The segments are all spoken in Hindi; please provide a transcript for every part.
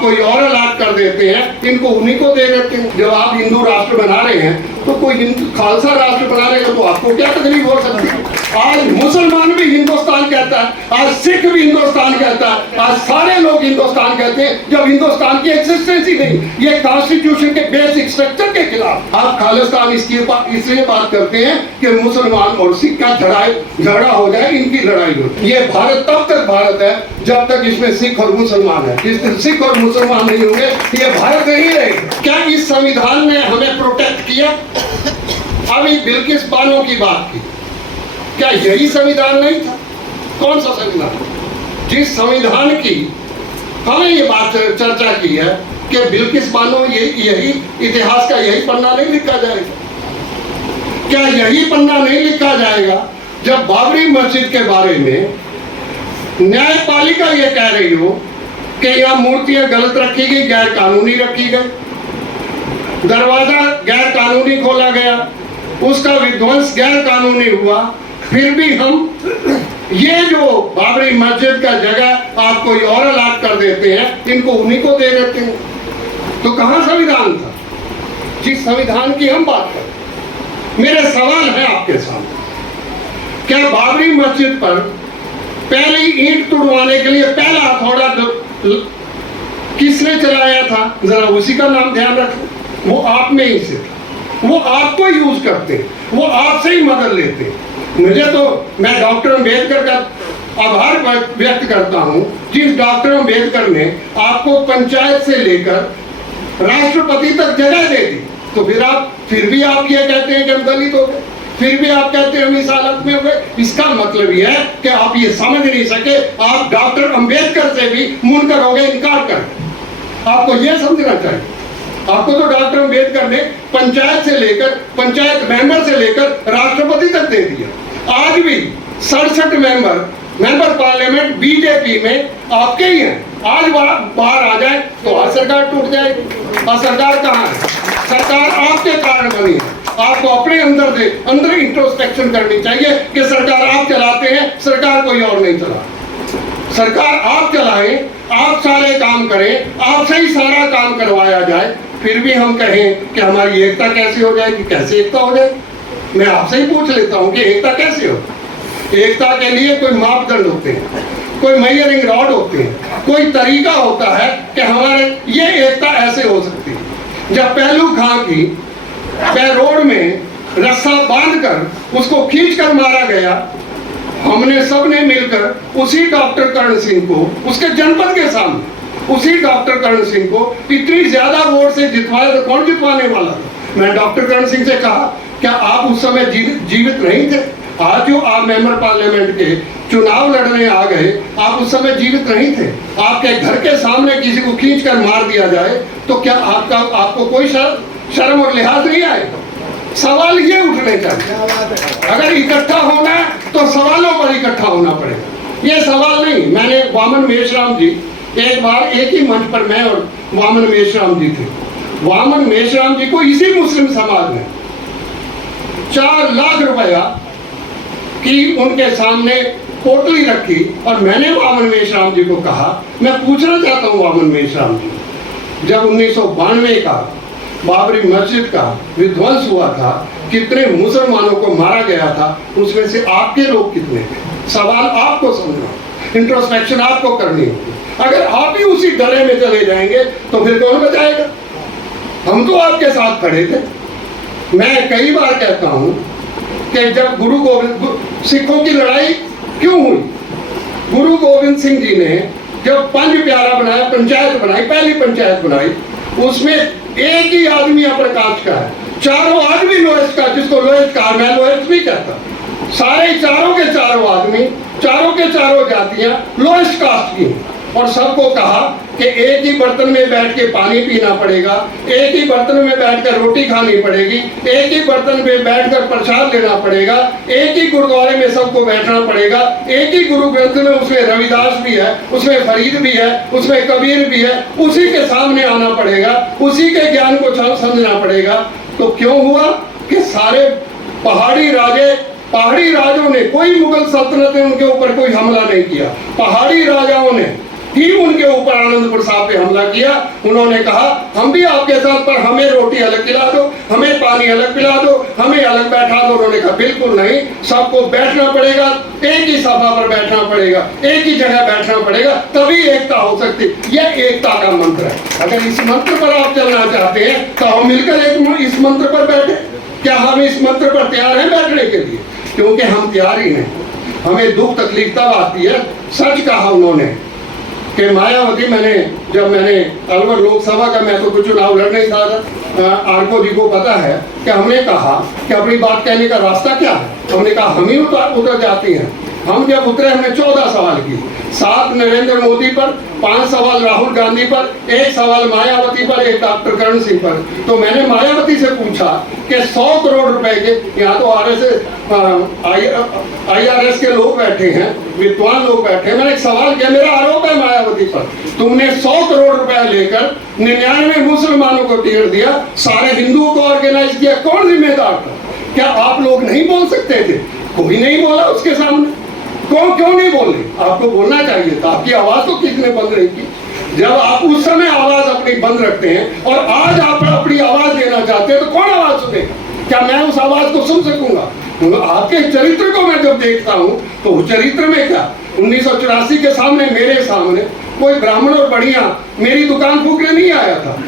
आप कोई और अलाट कर देते हैं, इनको उन्हीं को दे देते हैं। जब आप हिंदू राष्ट्र बना रहे हैं तो कोई खालसा राष्ट्र बना रहे हैं तो आपको क्या तकलीफ हो सकती है? आज मुसलमान भी हिंदुस्तान कहता है, आज सिख भी हिंदुस्तान कहता है, आज सारे लोग हिंदुस्तान कहते हैं, जब हिंदुस्तान की एक्सिस्टेंस ही नहीं। ये कॉन्स्टिट्यूशन के बेसिक स्ट्रक्चर के खिलाफ आप खालिस्तान इसलिए बात करते हैं कि मुसलमान और सिख का झगड़ा हो जाए, इनकी लड़ाई हो। ये भारत तब तक भारत है जब तक इसमें सिख और मुसलमान है। जिस दिन सिख और मुसलमान नहीं होंगे ये भारत नहीं रहेगा। क्या इस संविधान ने हमें प्रोटेक्ट किया? अभी बिल्किस बानो की बात की, क्या यही संविधान नहीं था? कौन सा संविधान? जिस संविधान की हमने ये बात चर्चा की है कि बिल्किस बानो यही इतिहास का यही पन्ना नहीं लिखा जाएगा? क्या यही पन्ना नहीं लिखा जाएगा जब बाबरी मस्जिद के बारे में न्यायपालिका ये कह रही हो कि यहाँ मूर्तियां गलत रखी गई, गैर कानूनी रखी गई, दरवाजा गैर कानूनी खोला गया, उसका विध्वंस गैर कानूनी हुआ, फिर भी हम ये जो बाबरी मस्जिद का जगह आप कोई और अलाट कर देते हैं, इनको उन्हीं को दे देते हैं? तो कहाँ संविधान था जिस संविधान की हम बात करें? मेरे सवाल है आपके सामने, क्या बाबरी मस्जिद पर पहली ईंट तुड़वाने के लिए पहला हथौड़ा किसने चलाया था? जरा उसी का नाम ध्यान रखें। वो आप में ही से था, वो आपको यूज करते हैं, वो आपसे ही मदद लेते हैं। मैं डॉक्टर अम्बेडकर का आभार व्यक्त करता हूं, जिस डॉक्टर अम्बेडकर ने आपको पंचायत से लेकर राष्ट्रपति तक जगह दे दी। तो फिर भी आप ये कहते हैं कि हम दलित हो गए, फिर भी आप कहते हैं हम इस हालत में हो गए। इसका मतलब यह है कि आप ये समझ नहीं सके, आप डॉक्टर अम्बेडकर से भी मुनकर हो गए, इनकार कर। आपको यह समझना चाहिए। आपको तो डॉक्टर अम्बेडकर ने पंचायत से लेकर, पंचायत मेंबर से लेकर राष्ट्रपति तक दे दिया। आज भी 67 मेंबर पार्लियामेंट बीजेपी में आपके ही हैं। आज बाहर आ जाए तो आज सरकार टूट जाएगी। और सरकार कहाँ है? सरकार आपके कारण बनी है। आपको अपने अंदर इंट्रोस्पेक्शन करनी चाहिए कि सरकार आप चलाते हैं, सरकार कोई और नहीं चला। सरकार आप चलाएं, आप सारे काम करें, आपसे ही सारा काम करवाया जाए, फिर भी हम कहें कि हमारी एकता कैसे हो जाएगी? कैसे एकता हो जाए? मैं आपसे ही पूछ लेता हूं कि एकता कैसे हो? एकता के लिए कोई मापदंड होते हैं, कोई मेजरिंग रॉड होते हैं, कोई तरीका होता है कि हमारे ये एकता ऐसे हो सकती है। जब पहलू खां की रोड में रस्सा बांधकर उसको खींचकर मारा गया, हमने सबने मिलकर उसी डॉक्टर कर्ण सिंह को, उसके जनपद के सामने उसी डॉक्टर कर्ण सिंह को इतनी ज्यादा वोट से जितवाया तो कौन जितवाने वाला था? मैं डॉक्टर कर्ण सिंह से कहा, क्या आप उस समय जीवित नहीं थे? आज जो आप मेंबर पार्लियामेंट के चुनाव लड़ने आ गए, आप उस समय जीवित नहीं थे। आपके घर के सामने किसी को खींचकर मार दिया जाए तो क्या आपको कोई शर्म और लिहाज नहीं आएगा? सवाल ये उठने चाहिए। अगर इकट्ठा होना है तो सवालों पर इकट्ठा होना पड़ेगा। ये सवाल नहीं। मैंने वामन मेश्राम जी, एक बार एक ही मंच पर मैं और वामन मेश्राम जी थे। वामन मेश्राम जी को इसी मुस्लिम समाज ने 4 लाख रुपया की उनके सामने पोटली रखी और मैंने वामन मेश्राम जी को कहा, मैं पूछना चाहता हूँ वामन मेश्राम जी, जब 1992 का बाबरी मस्जिद का विध्वंस हुआ था, कितने मुसलमानों को मारा गया था, उसमें से आपके लोग कितने थे? सवाल आपको समझना, इंट्रोस्पेक्शन आपको करनी होगी। अगर आप ही उसी डरे में चले जाएंगे तो फिर कौन बचाएगा? हम तो आपके साथ खड़े थे। मैं कई बार कहता हूं कि जब गुरु गोविंद सिखों की लड़ाई क्यों हुई, गुरु गोविंद सिंह जी ने जब पंज प्यारा बनाया, पंचायत बनाई, पहली पंचायत बनाई, उसमें एक ही आदमी अप्रकाश का है, चारों आदमी लोहेस्ट का, जिसको लोहेस्ट कहा, मैं लोहेस्ट भी कहता, सारे चारों के चारों आदमी, चारों के चारों जातियां लोहेस्ट कास्ट की, और सबको कहा कि एक ही बर्तन में बैठ के पानी पीना पड़ेगा, एक ही बर्तन में बैठकर रोटी खानी पड़ेगी, एक ही बर्तन में बैठकर प्रसाद लेना पड़ेगा, एक ही गुरुद्वारे में सबको बैठना पड़ेगा, एक ही गुरु ग्रंथ में, उसमें रविदास भी है, उसमें फरीद भी है, उसमें कबीर भी है, उसी के सामने आना पड़ेगा, उसी के ज्ञान को समझना पड़ेगा। तो क्यों हुआ कि सारे पहाड़ी राजों ने, कोई मुगल सल्तनत ने उनके ऊपर कोई हमला नहीं किया, पहाड़ी राजाओं ने ही उनके के ऊपर आनंदपुर साहब पे हमला किया, उन्होंने कहा हम भी आपके साथ, पर हमें रोटी अलग खिला दो, हमें पानी अलग पिला दो, हमें अलग बैठा दो। उन्होंने कहा बिल्कुल नहीं, सबको बैठना पड़ेगा, एक ही सभा पर बैठना पड़ेगा, एक ही जगह बैठना पड़ेगा, तभी एकता हो सकती। यह एकता का मंत्र है। अगर इस मंत्र पर आप चलना चाहते हैं तो हम मिलकर इस मंत्र पर बैठे। क्या हम इस मंत्र पर तैयार हैं बैठने के लिए? क्योंकि हम तैयार ही नहीं। हमें दुख तकलीफ तब आती है, सच कहा उन्होंने कि मायावती, जब मैंने अलवर लोकसभा का, मैं तो कुछ चुनाव लड़ नहीं था, आरको जी को पता है कि हमने कहा कि अपनी बात कहने का रास्ता क्या है। हमने कहा हम ही उतर जाती हैं। हम जब उतरे हमने 14 सवाल किए, 7 नरेंद्र मोदी पर, 5 सवाल राहुल गांधी पर, 1 सवाल मायावती पर, 1 डॉक्टर करण सिंह पर। तो मैंने मायावती से पूछा कि 100 करोड़ रुपए के, यहाँ तो IRS के लोग बैठे हैं, विद्वान लोग बैठे हैं, मैंने एक सवाल किया, मेरा आरोप है मायावती पर, तुमने 100 करोड़ रुपए लेकर 99 मुसलमानों को टिकट दिया, सारे हिंदुओं को ऑर्गेनाइज किया, कौन जिम्मेदार था? क्या आप लोग नहीं बोल सकते थे? कोई नहीं बोला उसके सामने। क्यों नहीं बोल रही? आपको बोलना चाहिए था। आपकी आवाज तो किसने बंद नहीं की? जब आप उस समय आवाज अपनी बंद रखते हैं और आज आप अपनी आवाज देना चाहते हैं, तो कौन आवाज सुनेगा? क्या मैं उस आवाज को सुन सकूंगा? आपके चरित्र को मैं जब देखता हूं तो उस चरित्र में क्या, 1984 के सामने, मेरे सामने कोई ब्राह्मण और बढ़िया मेरी दुकान फूकने नहीं आया था।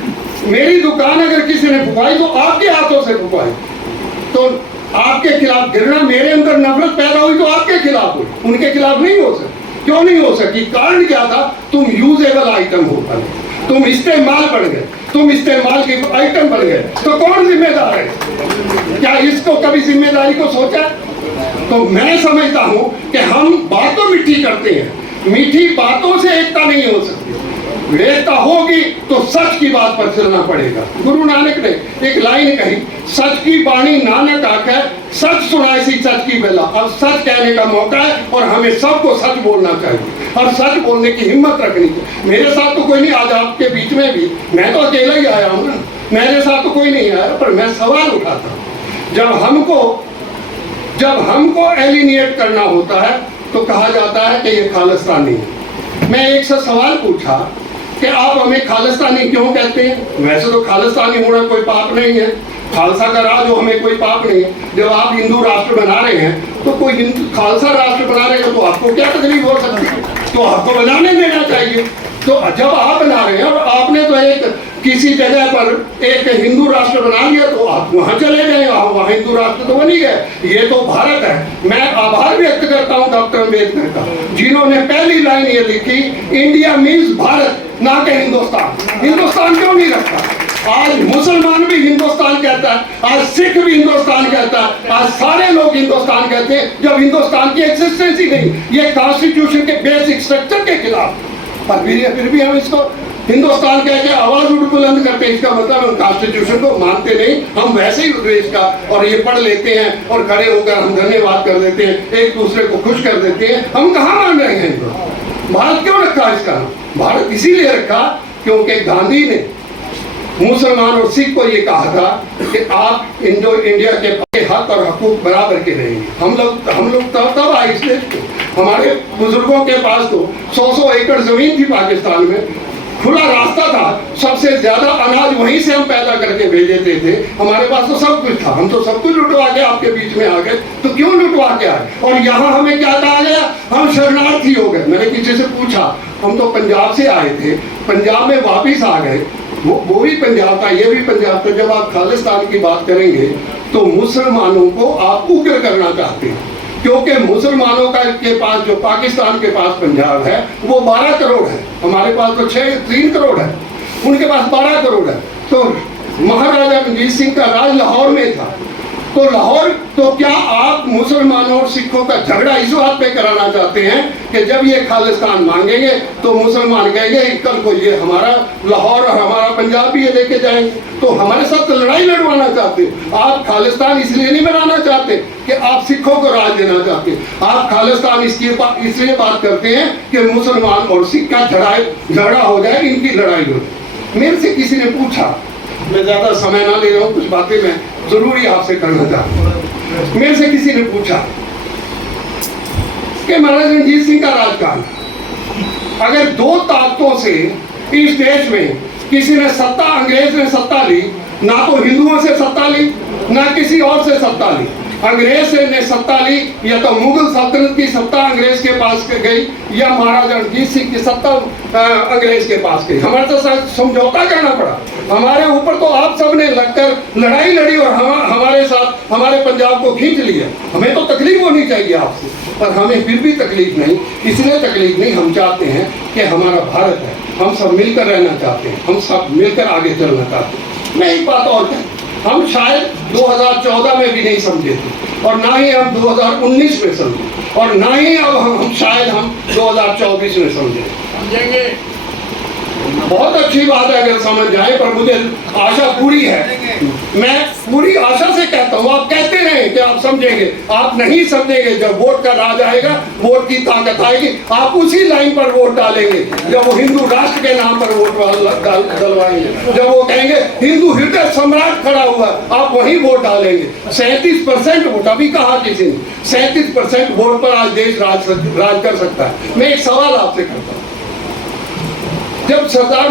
मेरी दुकान अगर किसी ने फुकवाई तो आपके हाथों से फुकवाई। तो आपके खिलाफ घृणा, मेरे अंदर नफरत पैदा हुई तो आपके खिलाफ हुई, उनके खिलाफ नहीं हो सकती। क्यों नहीं हो सकी? कारण क्या था? तुम यूजेबल आइटम हो गए, तुम इस्तेमाल बढ़ गए, तुम इस्तेमाल के आइटम बढ़ गए। तो कौन जिम्मेदार है? क्या इसको कभी जिम्मेदारी को सोचा? तो मैं समझता हूं कि हम बातों मीठी करते हैं, मीठी बातों से एकता नहीं हो सकती। एकता होगी तो सच की बात पर चलना पड़ेगा। गुरु नानक ने एक लाइन कही, सच की बाणी नानक आके, सच सुनाए सी सच की बेला। अब सच कहने का मौका है और हमें सबको सच बोलना चाहिए और सच बोलने की हिम्मत रखनी चाहिए। मेरे साथ तो कोई नहीं, आज आपके बीच में भी मैं तो अकेला ही आया हूँ ना, मेरे साथ तो कोई नहीं आया, पर मैं सवाल उठाता हूँ। जब हमको एलिनिएट करना होता है तो कहा जाता है कि ये खालिस्तानी है। मैं एक से सवाल पूछा कि आप हमें खालिस्तानी क्यों कहते हैं? वैसे तो खालिस्तानी होना कोई पाप नहीं है, खालसा का राज हो, हमें कोई पाप नहीं है। जब आप हिंदू राष्ट्र बना रहे हैं तो कोई खालसा राष्ट्र बना रहे हैं तो आपको क्या तकलीफ हो सकती है? तो आपको बनाने देना चाहिए। तो जब आप बना रहे हैं और आपने तो एक किसी जगह पर एक हिंदू राष्ट्र बना लिया तो आप वहां चले गए, वहां हिंदू राष्ट्र तो बन ही गए। ये तो भारत है। मैं आभार व्यक्त करता हूं डॉक्टर अम्बेडकर का, जिन्होंने पहली लाइन ये लिखी, इंडिया मीन्स भारत, ना कि हिंदुस्तान। हिंदुस्तान क्यों नहीं रखा? आज मुसलमान भी हिंदुस्तान कहता है, आज सिख भी हिंदुस्तान कहता है, आज सारे लोग हिंदुस्तान कहते हैं, जब हिंदुस्तान की एक्सिस्टेंस ही नहीं। ये कॉन्स्टिट्यूशन के बेसिक स्ट्रक्चर के खिलाफ, पर फिर भी हम इसको हिंदुस्तान कह के आवाज उठ बुलंद करते हैं। इसका मतलब हम कॉन्स्टिट्यूशन को मानते नहीं, हम वैसे ही देश का, और ये पढ़ लेते हैं और खड़े होकर हम धन्यवाद कर देते हैं, एक दूसरे को खुश कर देते हैं। हम कहाँ मान रहे हैं इनको? भारत क्यों रखा इसका? भारत इसीलिए रखा क्योंकि गांधी ने मुसलमान और सिख को ये कहा था कि आप इंडिया के हक और हकूक बराबर के रहेंगे। हम लोग तब आए इस देश को। हमारे बुजुर्गों के पास तो 100 एकड़ जमीन थी पाकिस्तान में, खुला रास्ता था, सबसे ज्यादा अनाज वहीं से हम पैदा करके भेज देते थे। हमारे पास तो सब कुछ था, हम तो सब कुछ लुटवा के आपके बीच में आ गए। तो क्यों लुटवा के आए? और यहाँ हमें क्या कहा गया? हम शरणार्थी हो गए। मैंने किसी से पूछा, हम तो पंजाब से आए थे, पंजाब में वापिस आ गए, वो भी पंजाब था, ये भी पंजाब था। जब आप खालिस्तान की बात करेंगे तो मुसलमानों को आप उग्र करना चाहते हैं, क्योंकि मुसलमानों का के पास, जो पाकिस्तान के पास पंजाब है वो 12 करोड़ है, हमारे पास तो 3 करोड़ है, उनके पास 12 करोड़ है। तो महाराजा रणजीत सिंह का राज लाहौर में था, तो लाहौर, तो क्या आप मुसलमानों और सिखों का झगड़ा इस बात पे कराना चाहते हैं कि जब ये खालिस्तान मांगेंगे तो मुसलमान कहेंगे कल को ये हमारा लाहौर और हमारा पंजाब भी ये लेके जाएंगे? तो हमारे साथ तो लड़ाई लड़वाना चाहते। आप खालिस्तान इसलिए नहीं बनाना चाहते कि आप सिखों को राज देना चाहते, आप खालिस्तान इसलिए बात करते हैं कि मुसलमान और सिख का झगड़ा हो जाए, इनकी लड़ाई हो जाए। मेरे से किसी ने पूछा, मैं ज्यादा समय ना ले रहा हूँ, कुछ बातें मैं जरूरी आपसे करना चाहता हूँ। मेरे से किसी ने पूछा कि महाराज रणजीत सिंह का राज कहाँ था? अगर दो ताकतों से इस देश में किसी ने सत्ता, अंग्रेज ने सत्ता ली, ना तो हिंदुओं से सत्ता ली ना किसी और से सत्ता ली। अंग्रेज से ने सत्ता ली, या तो मुगल सल्तनत की सत्ता अंग्रेज के पास गई, या महाराजा रणजीत सिंह की सत्ता अंग्रेज के पास गई। हमारे तो समझौता करना पड़ा। हमारे ऊपर तो आप सब ने लगकर लड़ाई लड़ी और हमारे साथ हमारे पंजाब को खींच लिया। हमें तो तकलीफ होनी चाहिए आपसे, पर हमें फिर भी तकलीफ नहीं। इसलिए तकलीफ नहीं, हम चाहते हैं कि हमारा भारत है, हम सब मिलकर रहना चाहते हैं, हम सब मिलकर आगे चलना चाहते हैं। मैं एक बात और कहूँ, हम शायद 2014 में भी नहीं समझे थे, और ना ही हम 2019 में समझे, और ना ही अब हम शायद हम 2024 में समझेंगे। बहुत अच्छी बात है अगर समझ जाए, पर मुझे आशा पूरी है, मैं पूरी आशा से कहता हूँ। आप कहते रहे कि आप समझेंगे, आप नहीं समझेंगे। जब वोट का राज आएगा, वोट की ताकत आएगी, आप उसी लाइन पर वोट डालेंगे जब वो हिंदू राष्ट्र के नाम पर वोट डलवाएंगे। जब वो कहेंगे हिंदू हृदय सम्राट खड़ा हुआ, आप वही वोट डालेंगे। 37% वोट, अभी कहा किसी ने 37% वोट पर आज देश राज कर सकता है। मैं एक सवाल आपसे करता हूँ, जब सरदार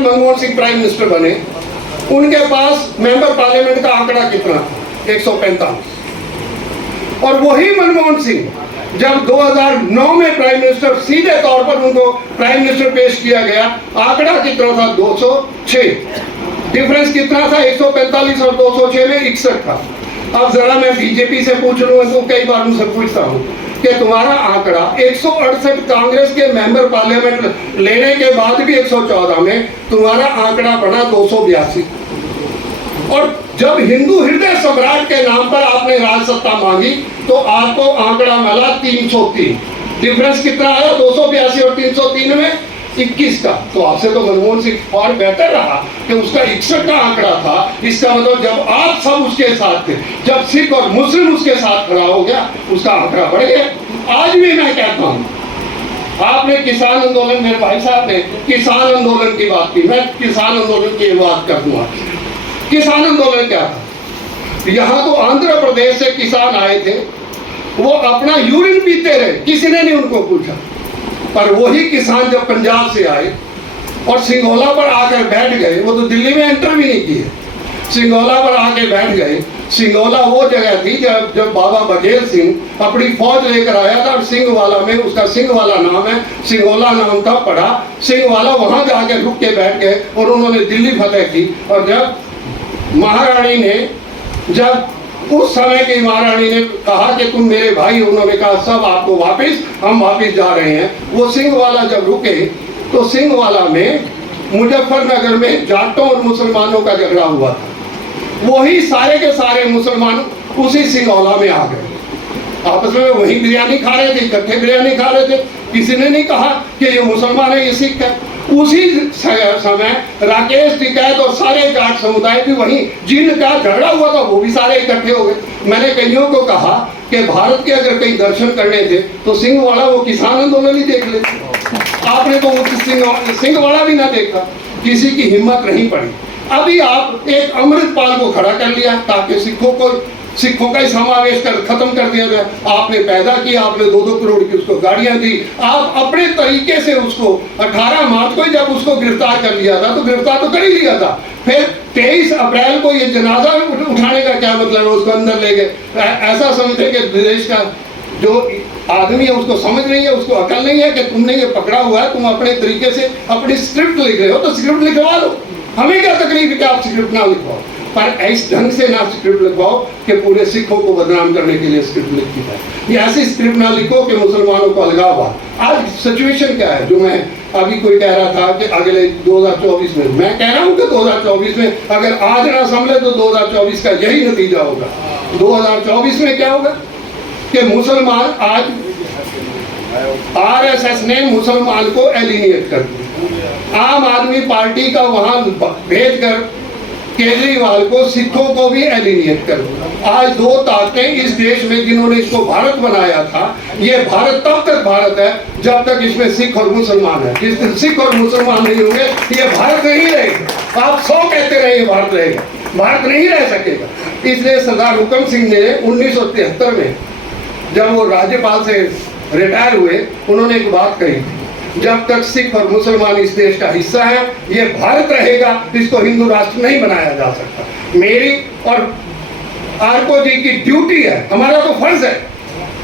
मनमोहन सिंह प्राइम मिनिस्टर बने, उनके पास मेंबर पार्लियामेंट का आंकड़ा कितना था? 145। और वही मनमोहन सिंह जब 2009 में प्राइम मिनिस्टर, सीधे तौर पर उनको प्राइम मिनिस्टर पेश किया गया, आंकड़ा कितना था? 206। डिफरेंस कितना था? 145 और 206 में 61 था। अब जरा मैं बीजेपी से पूछ लूँ, तो कई बार उनसे पूछता हूँ कि तुम्हारा आंकड़ा 168 कांग्रेस के मेंबर पार्लियामेंट लेने के बाद भी 114 में तुम्हारा आंकड़ा बना 282। और जब हिंदू हृदय सम्राट के नाम पर आपने राज सत्ता मांगी तो आपको आंकड़ा मिला 303। डिफरेंस कितना आया? 282 और 303 में 21 का। तो आपसे तो मनमोहन सिंह और बेहतर रहा कि उसका 61 का आंकड़ा था। इसका मतलब जब आप सब उसके साथ थे, जब सिख और मुस्लिम उसके साथ खड़ा हो गया, उसका आंकड़ा बढ़ गया। आज भी मैं कहता हूं, आपने किसान आंदोलन, मेरे भाई साहब ने किसान आंदोलन की बात की, मैं किसान आंदोलन की बात कर दूंगा। किसान आंदोलन क्या था? यहां तो आंध्र प्रदेश से किसान आए थे, वो अपना यूरिन पीते रहे, किसी ने नहीं उनको पूछा। पर वही किसान जब पंजाब से आए और सिंगोला पर आकर बैठ गए, वो तो दिल्ली में एंटर भी नहीं किए, सिंगोला पर आके बैठ गए। सिंगोला वो जगह थी जब बाबा बघेल सिंह अपनी फौज लेकर आया था, और सिंहवाला में, उसका सिंहवाला नाम है, सिंगोला नाम था पड़ा, सिंहवाला वहां जाके रुक के बैठ गए और उन्होंने दिल्ली फतेह की। और जब महारानी ने, जब उस समय की महारानी ने कहा कि तुम मेरे भाई, उन्होंने कहा सब आपको वापस, हम वापस जा रहे हैं। वो सिंहवाला जब रुके तो सिंहवाला में मुजफ्फरनगर में जाटों और मुसलमानों का झगड़ा हुआ था। वही सारे के सारे मुसलमान उसी सिंगौला में आ गए, आपस में वही बिरयानी खा रहे थे, इकट्ठे बिरयानी खा रहे थे। किसी ने नहीं कहा कि ये मुसलमान है, ये सिख है। उसी समय राकेश टिकैत और सारे जाट समुदाय भी वहीं, जिनका झगड़ा हुआ था वो भी सारे इकट्ठे हो गए। मैंने कईयों को कहा कि भारत के अगर कहीं दर्शन करने थे तो सिंहवाड़ा वो किसान आंदोलन ही देख लेते। आपने तो सिंहवाड़ा भी ना देखा, किसी की हिम्मत नहीं पड़ी। अभी आप एक अमृतपाल को खड़ा कर लिया ताकि सिखों का समावेश खत्म कर दिया जाए। आपने पैदा किया, आपने 2-2 करोड़ की उसको गाड़ियां दी, आप अपने तरीके से उसको 18 मार्च को जब उसको गिरफ्तार कर लिया था, तो गिरफ्तार तो कर ही लिया था। फिर 23 अप्रैल को ये जनाजा उठाने का क्या मतलब है? उसको अंदर ले गए, ऐसा समझते कि देश का जो आदमी है उसको समझ नहीं है, उसको अकल नहीं है कि तुमने ये पकड़ा हुआ है, तुम अपने तरीके से अपनी स्क्रिप्ट लिख रहे हो तो स्क्रिप्ट लिखवा लो, हमें क्या तकलीफ है कि आप स्क्रिप्ट ना लिखवाओ। पर इस ढंग से ना स्क्रिप्ट लिखवाओ कि पूरे सिखों को बदनाम करने के लिए स्क्रिप्ट लिखी जाए। ये ऐसी स्क्रिप्ट ना लिखो कि मुसलमानों को अलगाव हो। आज सिचुएशन क्या है, जो मैं अभी कोई कह रहा था कि अगले 2024 में, मैं कह रहा हूँ कि 2024 में अगर आज ना संभले तो 2024 का यही नतीजा होगा। 2024 में क्या होगा कि मुसलमान, आज आरएसएस ने मुसलमान को एलिनेट कर दिया, आम आदमी पार्टी का वहां भेजकर केजरीवाल को, सिखों को भी एलिनेट कर दिया। आज 2 ताकतें इस देश में जिन्होंने इसको भारत बनाया था, ये भारत तब तक भारत है जब तक इसमें सिख और मुसलमान है। जिस दिन सिख और मुसलमान नहीं होंगे ये भारत नहीं रहेगा। आप 100 कहते रहे ये भारत रहेगा, भारत नहीं रह सकेगा। इसलिए सरदार हुकम सिंह ने 1973 में जब वो राज्यपाल से रिटायर हुए, उन्होंने एक बात कही थी, जब तक सिख और मुसलमान इस देश का हिस्सा है, ये भारत रहेगा, इसको हिंदू राष्ट्र नहीं बनाया जा सकता। मेरी और आरको जी की ड्यूटी है, हमारा तो फर्ज है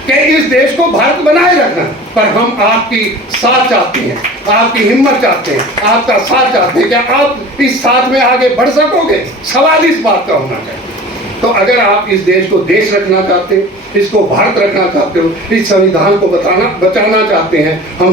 कि इस देश को भारत बनाए रखना, पर हम आपकी साथ चाहते हैं, आपकी हिम्मत चाहते हैं, आपका साथ चाहते हैं। क्या आप इस साथ में आगे बढ़ सकोगे? सवाल इस बात का होना चाहिए। तो अगर आप इस देश को देश रखना चाहते हो, इसको भारत रखना चाहते हो, इस संविधान को बचाना चाहते हैं, हम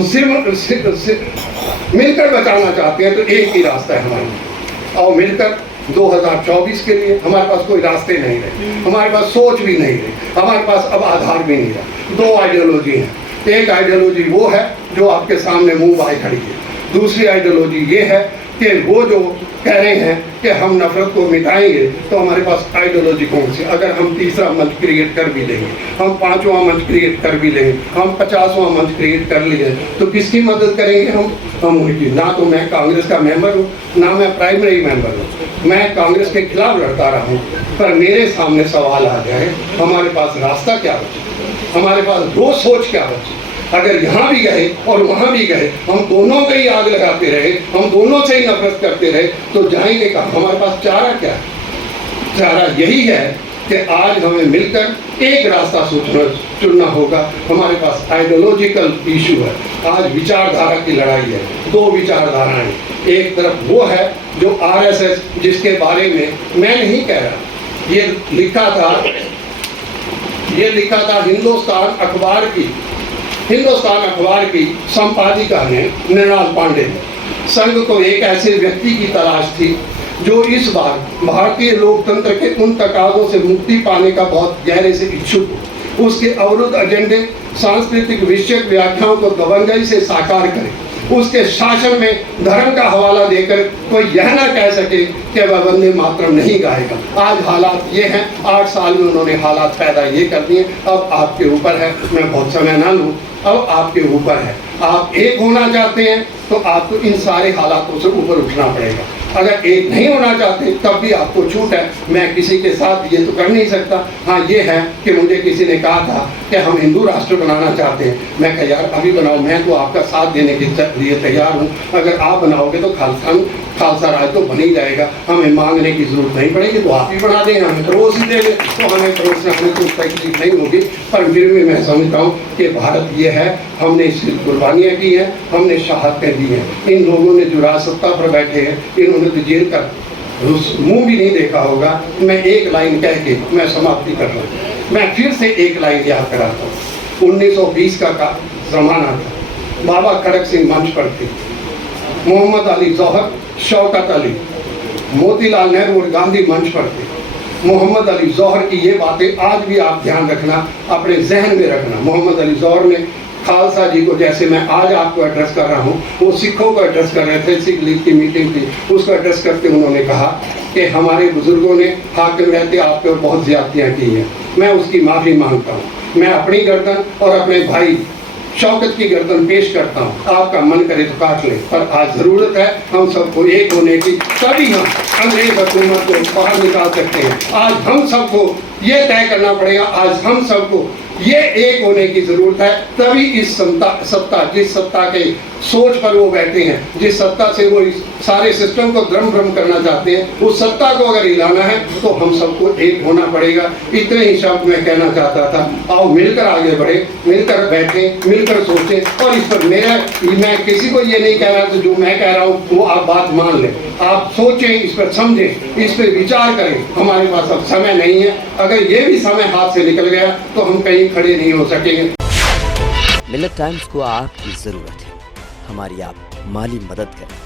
मिलकर बचाना चाहते हैं, तो एक ही रास्ता है हमारा, और मिलकर 2024 के लिए हमारे पास कोई रास्ते नहीं रहे, हमारे पास सोच भी नहीं रही, हमारे पास अब आधार भी नहीं रहा। दो आइडियोलॉजी हैं। एक आइडियोलॉजी वो है जो आपके सामने मुंह बाय खड़ी है, दूसरी आइडियोलॉजी ये है कि वो जो कह रहे हैं कि हम नफरत को मिटाएंगे, तो हमारे पास आइडियोलॉजी कौन सी? अगर हम तीसरा मंच क्रिएट कर भी लेंगे, हम 5वां मंच क्रिएट कर भी लेंगे, हम 50वां मंच क्रिएट कर लिए, तो किसकी मदद करेंगे हम उनकी? ना तो मैं कांग्रेस का मेंबर हूँ, ना मैं प्राइमरी मेंबर हूँ, मैं कांग्रेस के खिलाफ लड़ता रहा हूँ, पर मेरे सामने सवाल आ जाए, हमारे पास रास्ता क्या बचे, हमारे पास दो सोच क्या बची? अगर यहाँ भी गए और वहाँ भी गए, हम दोनों पे ही आग लगाते रहे, हम दोनों से ही नफरत करते रहे, तो जाएंगे कहाँ? हमारे पास चारा क्या है? चारा यही है कि आज हमें मिलकर एक रास्ता चुनना होगा। हमारे पास आइडियोलॉजिकल इशू है, आज विचारधारा की लड़ाई है, दो विचारधाराएं। एक तरफ वो है जो आरएसएस, जिसके बारे में मैं नहीं कह रहा, ये लिखा था हिंदुस्तान अखबार की संपादिका ने, मृणाल पांडे ने। संघ को एक ऐसे व्यक्ति की तलाश थी जो इस बार भारतीय लोकतंत्र के उन तकाज़ों से मुक्ति पाने का बहुत गहरे से इच्छुक हो, उसके अवरुद्ध एजेंडे, सांस्कृतिक विषयक व्याख्याओं को दबंगई से साकार करे, उसके शासन में धर्म का हवाला देकर कोई यह ना कह सके कि वह वंदे मातरम नहीं गाएगा। आज हालात ये हैं, 8 साल में उन्होंने हालात पैदा ये कर दिए। अब आपके ऊपर है, मैं बहुत समय ना लूँ, अब आपके ऊपर है। आप एक होना चाहते हैं तो आपको इन सारे हालातों से ऊपर उठना पड़ेगा। अगर एक नहीं होना चाहते तब भी आपको छूट है। मैं किसी के साथ ये तो कर नहीं सकता। हाँ, ये है कि मुझे किसी ने कहा था कि हम हिंदू राष्ट्र बनाना चाहते हैं। मैं कहा यार अभी बनाओ, मैं तो आपका साथ देने के लिए तैयार हूँ। अगर आप बनाओगे तो खालसा राज तो बन ही जाएगा, हमें मांगने की जरूरत नहीं पड़ेगी, तो आप ही बना दें, हमें पड़ोस ही दे दें, तो हमें पड़ोस में हमें कोई तकलीफ नहीं होगी। पर फिर भी मैं समझता हूँ कि भारत ये है, हमने इसकी कुर्बानियाँ की हैं, हमने शहादतें दी हैं। इन लोगों ने जो राजसत्ता पर बैठे हैं, इन्होंने तो जेल का मुंह भी नहीं देखा होगा। मैं एक लाइन कह के मैं समाप्ति कर रहा हूँ। मैं फिर से एक लाइन याद कराता हूँ। 1920 का जमाना था, बाबा खड़क सिंह मंच पर थे, मोहम्मद अली जौहर, शौकत अली, मोतीलाल नेहरू और गांधी मंच पर थे। मोहम्मद अली जौहर की ये बातें आज भी आप ध्यान रखना, अपने जहन में रखना। मोहम्मद अली जौहर ने खालसा जी को, जैसे मैं आज आपको एड्रेस कर रहा हूँ, वो सिखों को एड्रेस कर रहे थे, सिख लीग की मीटिंग थी, उसको एड्रेस करते उन्होंने कहा कि हमारे बुजुर्गों ने हाकिम रहते आप पे बहुत ज्यादतियाँ की हैं, मैं उसकी माफ़ी मांगता हूँ। मैं अपनी गर्दन और अपने भाई शौकत की गर्दन पेश करता हूँ, आपका मन करे तो काट ले। पर आज ज़रूरत है हम सबको एक होने की, तभी हम अंग्रेज हुकूमत को बाहर निकाल सकते हैं। आज हम सबको ये तय करना पड़ेगा, आज हम सबको ये एक होने की जरूरत है, तभी इस सत्ता जिस सत्ता के सोच पर वो बैठे हैं, जिस सत्ता से वो इस सारे सिस्टम को भ्रम करना चाहते हैं, उस सत्ता को अगर हिलाना है तो हम सबको एक होना पड़ेगा। इतने ही शब्द मैं कहना चाहता था। आओ मिलकर आगे बढ़े, मिलकर बैठें, मिलकर सोचें। और इस पर मैं किसी को ये नहीं कह रहा तो जो मैं कह रहा हूँ वो आप बात मान लें, आप सोचें, इस पर समझें, इस पर विचार करें। हमारे पास अब समय नहीं है, अगर ये भी समय हाथ से निकल गया तो हम कहीं खड़े नहीं हो सकेंगे। मिल्लत टाइम्स को आपकी जरूरत है, हमारी आप माली मदद करें।